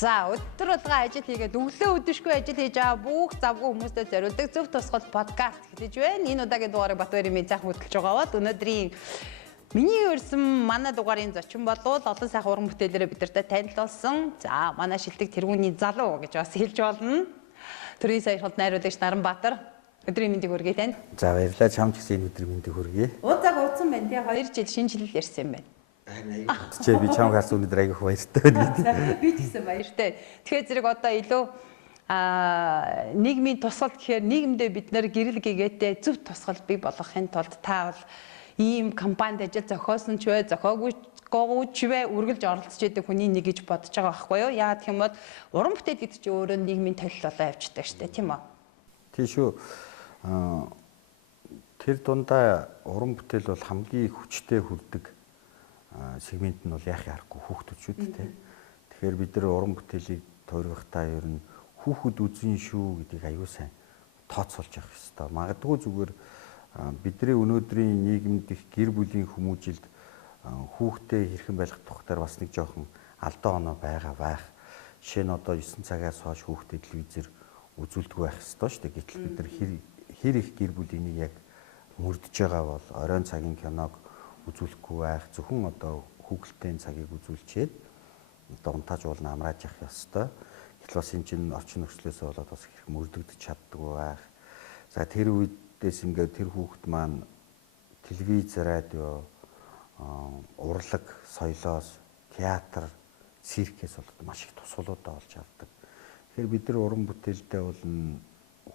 За өдөр болгоо ажил хийгээд өглөө өдөршгүй ажил хийж байгаа бүх завгүй хүмүүстэй зориулдаг зөв тусгал подкаст хэлж байна. Энэ удаагийн дугаарыг Батбаярын мэзах хөтлөж байгаа бол өнөөдрийн миний өрсөн манай дугаарын зочин болвол олон сайхан уран бүтээлээрээ бидэртэй танилцуулсан. За манай шилдэг тэргүүний залуу гэж бас хэлж болно. Төрийн саяхад найруулагч Наранбаатар өдрийн мэндийг хүргэе танд. За баярлалаа. Чамч гэсэн энэ өдрийн мэндийг хүргэе. Уулзааг уудсан байна тий 2 жил шинэ жил ярьсан юм байна. Чи би чам гарсан өнөдөр айгүйх баяртай байна. Би ч гэсэн баяртай. Тэгэхээр зэрэг одоо илүү нийгмийн тусгал гэхээр нийгэмдээ бид нэр гэрэл гэгээтэй зөв тусгал бий болгохын тулд та бол ийм компанид ажил зохиосон ч вэ, зохиогүй ч вэ үргэлж оролцож идэг хүний нэг гэж бодож байгаа байхгүй юу? Яагаад гэх юм бол уран бүтээл гэдэг чинь өөрөө нийгмийн толил болоо явждаг штэ тийм үү? Тийм шүү. Тэр дундаа уран бүтээл бол хамгийн хүчтэй хүрдэг сегмент нь бол яах ярахгүй хүүхдүүд тий. Тэгэхээр бид нар уран бүтээлийг тойргохтаа ер нь хүүхэд үзэн шүү гэдгийг аюу сайн тооцоолж явах хэрэгтэй. Магадгүй зүгээр бидний өнөөдрийн нийгэмд их гэр бүлийн хүмүүжилд хүүхдээ хэрхэн байлгах тухтаар бас нэг жоохон алдаа оноо байгаа байх. Жишээ нь одоо 9 цагаас хойш хүүхдээ телевизээр үзүүлдэггүй байх ёстой шүү дээ. Гэтэл бид нар хэр их гэр бүлийг яг мөрдөж байгаа бол оройн цагийн киног үзүүлэхгүй байх, зөвхөн одоо хүүхэлдэйн цагийг үзүүлчихэд одоо унтааж уулна амрааж явах ёстой. Гэтэл бас энэ чинь орчин нөхцлөөсөө болоод бас их мөрдөгдөж чаддгүй байх. За тэр үедээс ингээд тэр хүүхэд маань телевиз, радио, урлаг, соёлоос, театр, циркээс болоод маш их тусгалуудаа олж авдаг. Тэгэхээр бид нар уран бүтээлдээ бол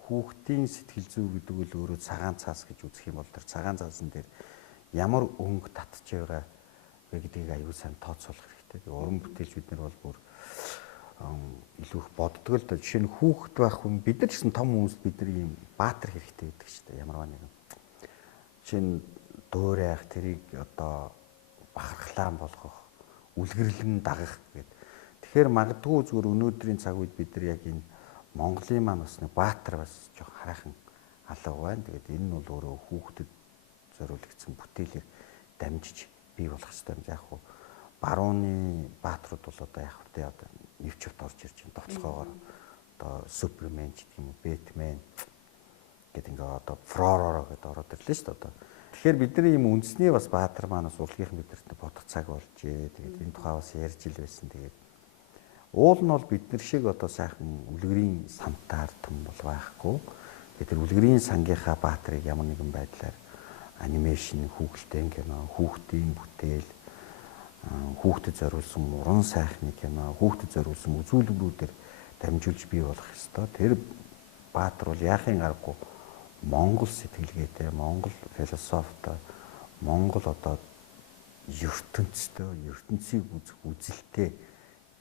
хүүхдийн сэтгэл зүй гэдэг үл өөрөө цагаан цаас гэж үзэх юм бол тэр цагаан цаасан дээр ямар өнгө татж байгаа вэ гэдгийг аюул сайн тооцоолох хэрэгтэй. Тэгээ уран бүтээлч бид нар бол бүр илүү их боддог л да. Жишээ нь хүүхэд байх хүн бид нар гэсэн том хүмүүст бид нар ийм баатар хэрэгтэй гэдэг шүү дээ. Ямарваа нэгэн. Жишээ нь дуурайх, тэрийг одоо бахархлаан болгох, үлгэрлэн дагах гэдэг. Тэгэхээр магадгүй зүгээр өнөөдрийн цаг үед бид нар яг энэ Монголын маань бас нэг баатар бас жоох хараахан алга байна. Тэгээд энэ нь бол өөрөө хүүхдэд зориулагдсан бүтээлээр дамжиж бий болох ёстой юм. Яг хуу барууны баатрууд бол одоо яг хөтэй одоо нэвчвэрт орж ирж байна. Довтлогоогоор одоо Супермен ч гэх юм уу, Бэтмен гэдэг ингээ одоо Фророро гэдэг ороод ирлээ шүү дээ одоо. Тэгэхээр бидний ийм үндэсний бас баатар маань бас урлагийнхан бидэрт бодох цаг болжээ. Тэгээд энэ тухай бас ярьж ил байсан. Тэгээд уул нь бол бид нар шиг одоо сайхан үлгэрийн сантаар том бол байхгүй. Тэгээд тэр үлгэрийн сангийнхаа баатрыг ямар нэгэн байдлаар анимашн, хүүхэлдэйн кино, хүүхдийн бүтээл, хүүхдэд зориулсан уран сайхны кино, хүүхдэд зориулсан үзүүлбэрүүдээр дамжуулж бий болох ёстой. Тэр баатар бол яахын аргагүй Монгол сэтгэлгээтэй, Монгол философитой, Монгол одоо ертөнцийг үзэх үзэлтэй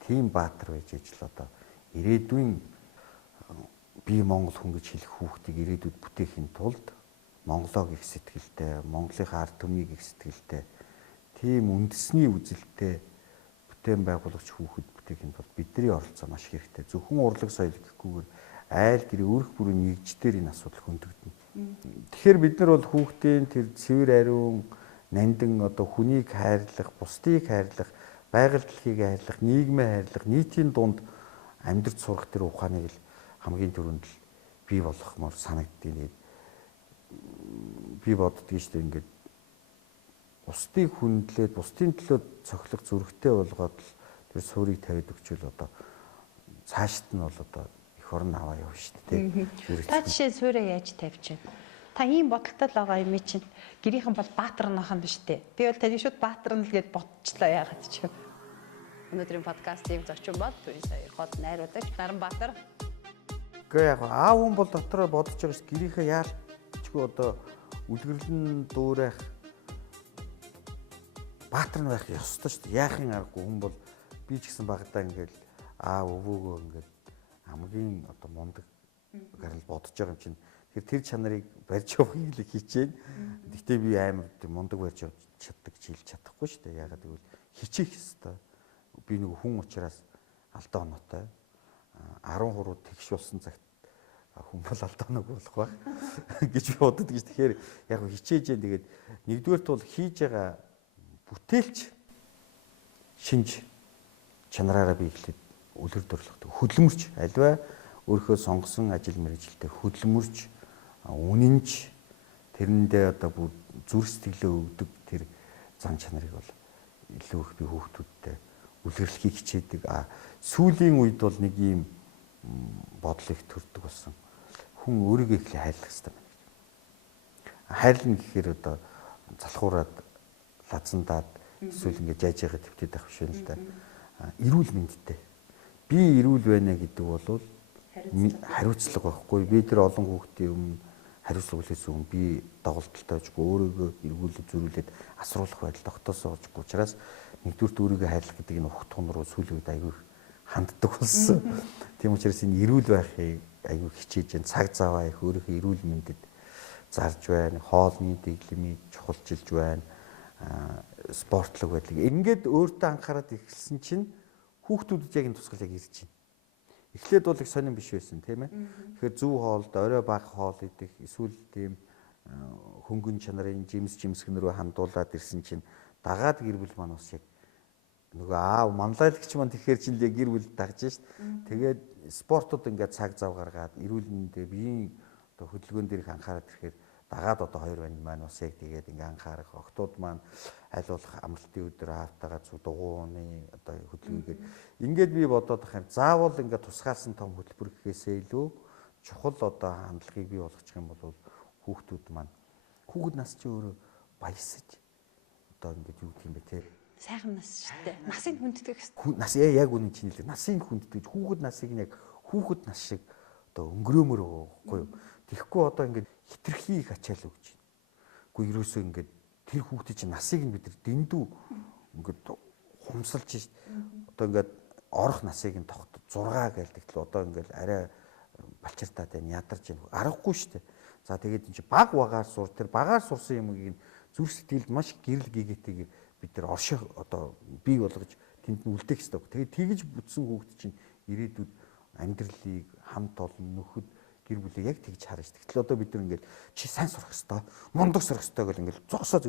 тийм баатар байж ижил одоо ирээдүйн би Монгол хүн гэж хэлэх хүүхдийг ирээдүйд бүтээхийн тулд Монголоо гэх сэтгэлтэй, Монголынхаа ард түмнийг гэх сэтгэлтэй, тийм үндэсний үзэлтэй бүтээн байгуулагч хүүхэд бүтээхийн тулд бидний оролцоо маш хэрэгтэй. Зөвхөн урлаг соёл гэхгүйгээр айл гэрээ өрх бүрийн нэгждэр энэ асуудал хөндөгдөнө. Тэгэхээр бид нар бол хүүхдийн тэр цэвэр ариун, нандин одоо хүнийг хайрлах, бусдыг хайрлах, байгаль дэлхийг хайрлах, нийгмээ хайрлах, нийтийн дунд амьдрч сурах тэр ухааныг л хамгийн түрүүнд л бий болгохмоор санагддгийг би боддгийг шүү дээ. Ингээд бусдыг хүндлээд бусдын төлөө цохилох зүрхтэй болгоод л тэр суурийг тавиад өгчвөл одоо цаашд нь бол одоо их орн аваа явна шүү дээ. Та жишээ суурийг яаж тавьж байна? Та ийм бодолтой л байгаа юм чинь гэрийнхэн бол баатар наахан биш дээ. Би бол таны шууд баатар нь л гэж бодчихлоо яагаад ч юм. Өнөөдрийн подкастын зочин бол Төрийн саяхад найруулагч Наранбаатар. Гэхдээ яг аав хүн бол дотроо бодож байгаа ш гэрийнхээ яалчгүй одоо үлгэрлэн дуурайх баатар нь байх ёстой шүү дээ. Яахын аргагүй хүн бол би ч гэсэн багтаа ингээл аав өвөөгөө ингээл хамгийн одоо мундаг гарал бодож байгаа юм чинь тэр чанарыг барьж явахыг л хичээн. Гэхдээ би амар мундаг барьж чаддаг ч хэлж чадахгүй шүү дээ. Ягаад гэвэл хичээх ёстой. Би нэг хүн учраас алдаа оноотой 13 тэгш болсон цагт хүн бол алдаа оноогүй болох байх гэж би боддог гэж. Тэгэхээр яг хичээж जैन тэгээд нэгдүгээрт бол хийж байгаа бүтээлч шинж чанараараа би эхлээд үлгэр дурлагдав. Хөдөлмөрч альва өөрийнхөө сонгосон ажил мэргэжилтэд хөдөлмөрч үнэнч тэрэндээ одоо бүр зүрх сэтгэлээ өгдөг тэр зан чанарыг бол илүү их би хүүхдүүдтэй үлгэрлэхийг хичээдэг. Сүүлийн үед бол нэг ийм бодол их төрдөг болсон. Хүн өөрийгөө их хайрлах хэрэгтэй байна. Хайрлна гэхээр одоо залхуураад лазандаад эсвэл ингээд жайж байгаа твтээд байх биш л да. Эрүүл мэндтэй. Би эрүүл байна гэдэг бол хариуцлага байхгүй. Би тэр олон хүүхдийн өмнө хариуцлага үлээсэн хүн би доголдолтой ажгүй өөрийгөө эргүүлээд зөрүүлээд асруулах байдал тогтоосоо олжгүй учраас нэгдүгürt өөрийгөө хайрлах гэдэг энэ ухтхан руу сүүлийн үед аягүй ханддаг болсон. Тийм учраас энэ эрүүл байхыг аягүй хичээж जैन цаг заваа их өөрийнхөө эрүүл мэндэд зарж байна. Хоолны дэглэмийг чухалчилж байна. Спортлог байдлыг ингээд өөртөө анхаарал ихэлсэн чинь хүүхдүүдэд яг энэ тусгал яг ирж байна. Эхлээд бол их сонирн биш байсан тийм ээ. Тэгэхээр зөв хоолд орой бага хоол идэх эсвэл тийм хөнгөн чанарын жимсгэн рүү хандуулаад ирсэн чинь дагаад гэр бүл маань бас яг нөгөө аав манлайлагч маань тэгэхээр чинь яг гэр бүл дагж шít. Тэгээд спортод ингээд цаг зав гаргаад эрүүл мэндэ биеийн одоо хөдөлгөөн дээр их анхаарал ирэхээр дагаад одоо хоёр банд маань бас яг тэгээд ингээ анхаарах октод маань аль болох амралтын өдөр аавтайгаа зүг дугууны одоо хөдөлгөөгээд ингээд би бодоод ахаар заавал ингээ тусгаалсан том хөтөлбөр гэхээсээ илүү чухал одоо хандлагыг бий болгочих юм бол хүүхдүүд маань хүүхэд нас чи өөрөө баясаж одоо ингээд юу гэх юм бэ те сайхан нас шүү дээ. Насыг хүнддэг гэсэн. Нас яг үнэн чинь хэлээ. Насыг хүнддэг. Хүүхэд насыг яг хүүхэд нас шиг одоо өнгөрөөмөр байхгүй юу? Тэгэхгүй одоо ингээд хитрхийг ачаал өгч байна. Гэхдээ ерөөсөө ингээд тэр хүүхдийн чинь насыг нь бид нар дэндүү ингээд хумсалж шít. Одоо ингээд орох насыг нь тогт 6 гэлдэг л одоо ингээд арай балчиртаад байна, ядарч байна. Аргагүй шүү дээ. За тэгээд энэ чинь баг багаар сур тэр багаар сурсан юмыг зүрх сэтгэлд маш гэрэл гэгээтэйгээр бид нар орших одоо бий болгож тэнд нь үлдээх хэрэгтэй. Тэгээд тэгж бүтсэн хүүхд чинь ирээдүйд амьдралыг хамт олон нөхөд гэр бүлээ яг тэгж харна шүү. Гэтэл одоо бид нар ингээд чи сайн сурах хэрэгтэй, мундаг сурах хэрэгтэй гэл ингээд зогсоо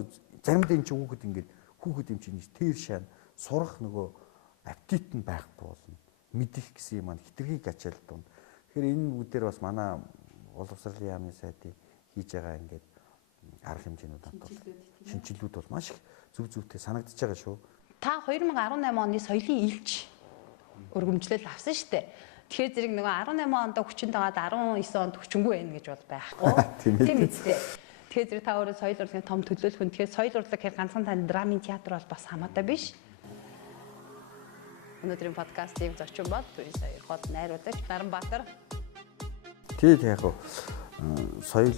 заримдаа энэ чинь хүүхэд юм чинь тэр шаан сурах нөгөө аппетит нь байхгүй болно. Мэдих гэсэн юм маань хитрхийг ачаал дунд. Тэгэхээр энэ үгээр бас манай боловсролын яамны сайдын хийж байгаа ингээд арга хэмжээнүүд шинжилүүд бол маш их зүвтэй санагдаж байгаа шүү. Та 2018 оны соёлын илч өргөмжлөл авсан шүү дээ. Тэгэхээр зэрэг нөгөө 18 онд хүчинд байгаад 19 онд хүчингүй байна гэж бол байхгүй. Тийм үстэй. Тэгэхээр зэрэг та өөрөө соёл урлагийн том төлөөлөх хүн. Тэгэхээр соёл урлаг гэхээр ганцхан тань драмын театр бол бас хамаатай биш. Өнөөдрийн подкастыг зочин бол Төрийн сая хот найруулагч Наранбаатар. Тэгээд яг соёл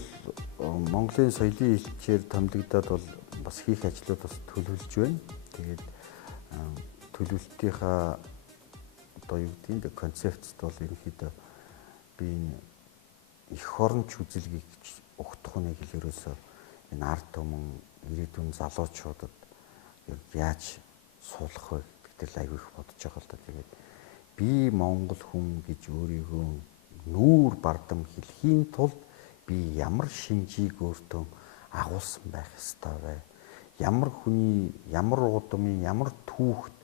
Монголын соёлын илчээр томилогдоод бол бас хийх ажлууд бас төлөвлөж байна. Тэгээд төлөвлөлтийнхаа одоо юу гэдэг нь концептд бол ерөнхийдөө би энэ эх оронч үзэлгийг ухтахууныг хэлээрөөсөө энэ ард түмэн ирээдүйн залуучуудад яаж суулгах вэ гэдэг л аягүй их бодож байгаа л да. Тэгээд би Монгол хүн гэж өөрийгөө нүүр бардам хэлхийн тулд би ямар шинжийг өөртөө агуулсан байх ёстой вэ? Ямар хүний, ямар удамын, ямар түүхт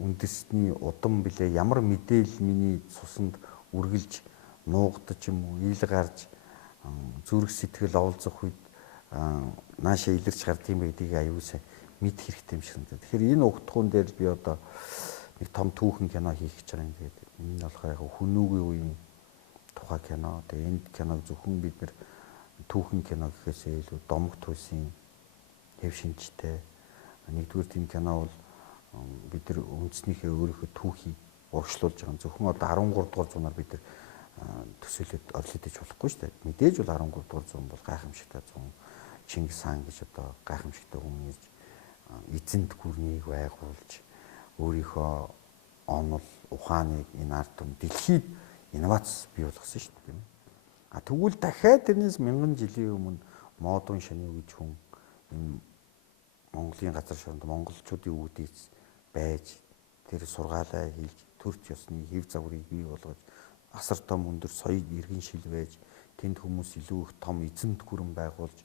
үндэсний удам билээ, ямар мэдээлэл миний цуснд үргэлж нуугдаж юм уу, ил гарч зүрх сэтгэл оволцох үед наашаа илэрч гард тийм байдгийг аюул сайн мэдэх хэрэгтэй юм шиг байна. Тэгэхээр энэ угтхуун дээр би одоо нэг том түүхэн кино хийх гэж байгаа юм. Тэгээд энэ болохоор яг хүнүүгийн үеийн тухай кино. Тэгээд энэ киног зөвхөн бид нэр түүхэн кино гэхээсээ илүү домог туйсын хэв шинжтэй. Нэгдүгээр тийм кино бол бид нар үндснийхээ өөрийнхөө түүхийг урагшлуулж байгаа. Зөвхөн одоо 13 дугаар зуунаар бид нар төсөөлөд орлогдож болохгүй шүү дээ. Мэдээж бол 13 дугаар зуун бол гайхамшигтай зуун. Чингис хаан гэж одоо гайхамшигтай хүн ирж эзэнт гүрнийг байгуулж өөрийнхөө онол ухааныг энэ ард түмэн дэлхийд инновац бий болгосон шүү дээ. А тэгвэл дахиад тэрнээс мянган жилийн өмнө модон шаны гэж хүн энэ Монголын газар шоронд монголчуудын үүдийг байж тэр сургаалаа хийж төрч ёсны хэв загварыг бий болгож асар том өндөр соёл иргэн шил байж тэнд хүмүүс илүү их том эзэнт гүрэн байгуулж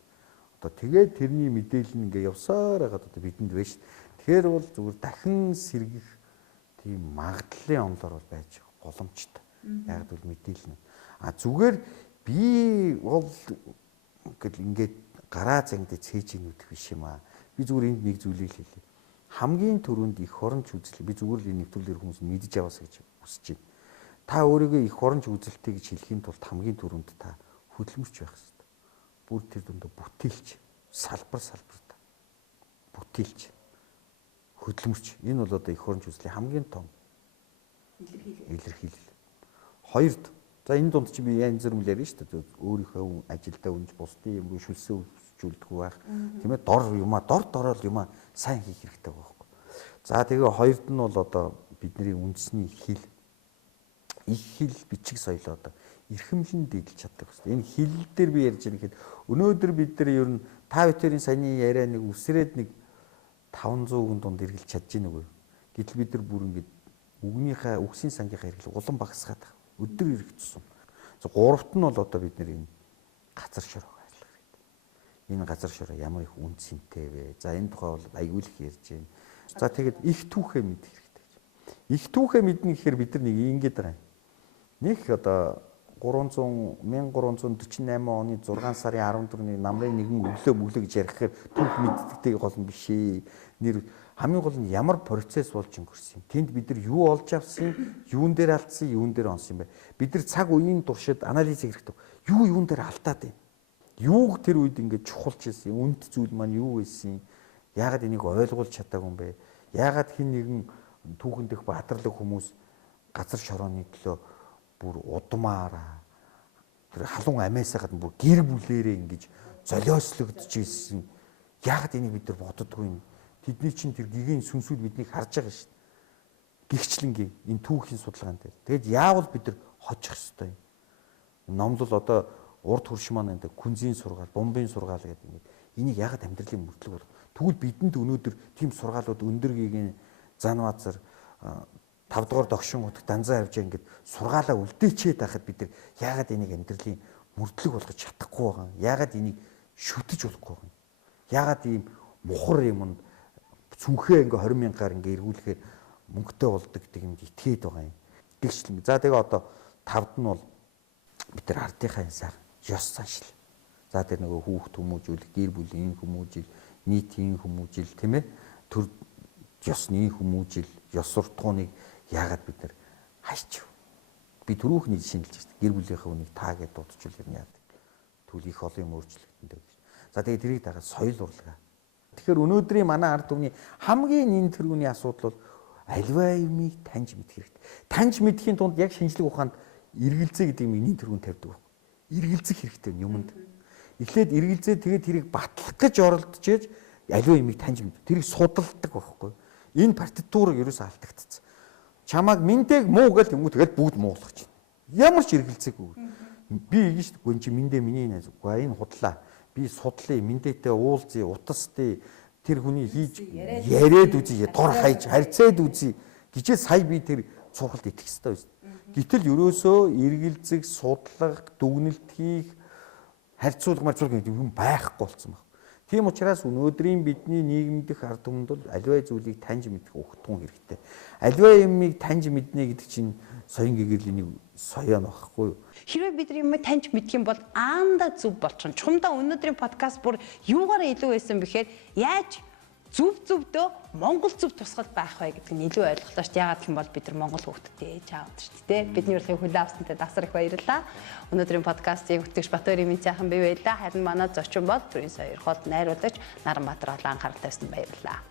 одоо тэгээд тэрний мэдээлэл нь ингээ явсаар байгаад одоо бидэнд байж. Тэгэхээр бол зүгээр дахин сэргэх тийм магадлалын онолоор бол байж боломжтой. Яг л мэдээлэл нь. Зүгээр би бол ингээд гараа зангид цээж ийнүүдэх биш юм аа. Би зүгээр энд нэг зүйлийг хэлье. Хамгийн түрүүнд их оронч үзэл би зүгээр л энэ нэвтрүүлгээр хүмүүс мэдж яваасаа гэж хүсэж байна. Та өөрийгөө их оронч үзэлтэй гэж хэлхийн тулд хамгийн түрүүнд та хөдөлмөрч байх хэрэгтэй. Бүр тэр дундаа бүтээлч, салбар та. Бүтээлч, хөдөлмөрч. Энэ бол одоо их оронч үзлийн хамгийн том илэрхийлэл. Хоёрд за энэ дунд чи би янз бүр яриа шүү дээ. Өөрийнхөө ажилдаа үнж бусдын юм руу шүлсээ үзүүлдэггүй байх. Тийм ээ дор юмаа сайн хийх хэрэгтэй байхгүй. За тэгээ хоёрд нь бол одоо бидний үндэсний хэл их хэл бичиг соёл одоо эрхэмлэн дэглэж чаддаг байна. Энэ хэл дээр би ярьж байгаа гэхэд өнөөдөр бид нар ер нь та бүхэн саяны яриа нэг үсрээд нэг 500 дунд эргэлж чадж гин үгүй. Гэтэл бид нар бүр ингэж үгнийхээ үгсийн сангийнхаа хэрэглээ улам багасгаад байгаа. Өдөр хэрэгжсэн. За гуравт нь бол одоо бид нар энэ газар шороо ажиллах хэрэгтэй. Энэ газар шороо ямар их үнцэнтэй вэ? За энэ тухай бол аягүй л их ярьж байна. За тэгээд их түүхээ мэдэх хэрэгтэй. Их түүхээ мэднэ гэхээр бид нар нэг ингэж байгаа юм. Нэг одоо 1348 оны 6 сарын 14-ний намрын нэгэн өглөө гэж ярих гэхээр түүх мэддэгтэй гол нь биш ээ. Нэр хамгийн гол нь ямар процесс болж өнгөрсөн юм. Тэнд бид нар юу олж авсан, юун дээр алдсан, юун дээр онсон юм бэ? Бид нар цаг үеийн туршид анализ хийх хэрэгтэй. Юун дээр алдаад байна? Юуг тэр үед ингэж чухалч ирсэн? Үнд зүйл маань юу байсан? Яагаад энийг ойлгуулж чадаагүй юм бэ? Яагаад хин нэгэн түүхэн дэх баатарлаг хүмүүс газар шорооны төлөө бүр удмаараа тэр халуун амиасаа гадна бүр гэр бүлээрээ ингэж золиослогдож ирсэн. Яагаад энийг бид нар боддоггүй юм? Тэдний чинь тэр гигийн сүнсүүд биднийг харж байгаа шүү дээ. Гихчлэнгийн энэ түүхийн судалгаан дээр. Тэгэд яавал бид нар хочих ёстой юм. Номлол одоо урд хурш маань энэ күнзийн сургаал, бомбын сургаал гэдэг нэг энийг яагаад амьдралын мөрдлөг болох. Тэгвэл бидэнд өнөөдөр тийм сургаалууд өндөр гигийн Занбаазар 5 дугаар догшин утга Данзан авжаа ингээд сургаалаа үлдээчээд байхад бид нар яагаад энийг амьдралын мөрдлөг болгож чадахгүй байгаа юм? Яагаад энийг шүтэж болохгүй байгаа юм? Яагаад ийм мухар юмд цүнхээ ингээ 20,000-аар ингээ эргүүлэхээр мөнгөтэй болдог гэдэг юмд итгээд байгаа юм. Гэгчлэн. За тэгээ одоо 5-д нь бол бид нар ардынхаа сайхан ёс заншил. За тэр нөгөө хүүхд хүмүүжүүл, гэр бүлийн хүмүүжил, нийтийн хүмүүжил тийм ээ. Төр ёсны хүмүүжил, ёс суртахууныг яагаад бид нар хайчих. Би түрүүхний шинжилж байна. Гэр бүлийнхээ үнийг таа гэж дуудчихвал ер нь яадаг. Тэгвэл их олон юм өөрчлөгдөнтэй гэж. За тэгээ тэрийг дагаад соёл урлага. Тэгэхээр өнөөдрийн манай ард түмний хамгийн нэн тэргүүний асуудал бол аливаа юмыг таньж мэдэх хэрэгтэй. Таньж мэдхийн тулд яг шинжлэх ухаанд эргэлзээ гэдэг юм нэн тэргүүнд тавьдаг байхгүй. Эргэлзэх хэрэгтэй юмд. Эхлээд эргэлзээ тэгээд тэрийг батлах гэж оролдож яаж аливаа юмыг таньж мэд. Тэрийг судалдаг байхгүй. Энэ партитурыг ерөөсөө алдагдсан. Чамааг миндэг муу гэл юм уу тэгэл бүгд муулах чинь. Ямар ч эргэлзээгүй. Би ингэж гүн чи миндэ миний найз. Угаа энэ худлаа. Би судлаа миндээтэй уулзъя, утастай тэр хүний хийж яриад үзье, дор хаяж харьцаад үзье гэжээ сая би тэр цурхалд итгэх хэрэгтэй байсан. Гэтэл ерөөсөө эргэлзэх, судлах, дүгнэлт хийх, харьцуулах гэдэг юм байхгүй болсон байна. Тийм учраас өнөөдрийн бидний нийгэм дэх ард түмэнд бол аливаа зүйлийг таньж мэдэх ухтгун хэрэгтэй. Аливаа юмыг таньж мэднэ гэдэг чинь соён гэгэрлийн соёо нөхгүй юу? Хэрвээ бид юм таньж мэдэх юм бол аанда зүв болчихно. Чухамдаа өнөөдрийн подкаст бүр юугаар илүү байсан бэхээр яаж зөвдөө Монгол зөв тусгал байх вэ гэдэг нь илүү ойлголоо шүү дээ. Яагаад гэх юм бол бид нар Монгол хүүхдтэй ээж аавд шүү дээ. Бидний урилгыг хүлээн авсантай дасар их баярлалаа. Өнөөдрийн подкастыг хөтлөгч Батбаяр цаахан бий байлаа. Харин манай зочин бол төрийн сая 2 хот найруулагч Наранбаатар олон анхаарал тавьсан баярлалаа.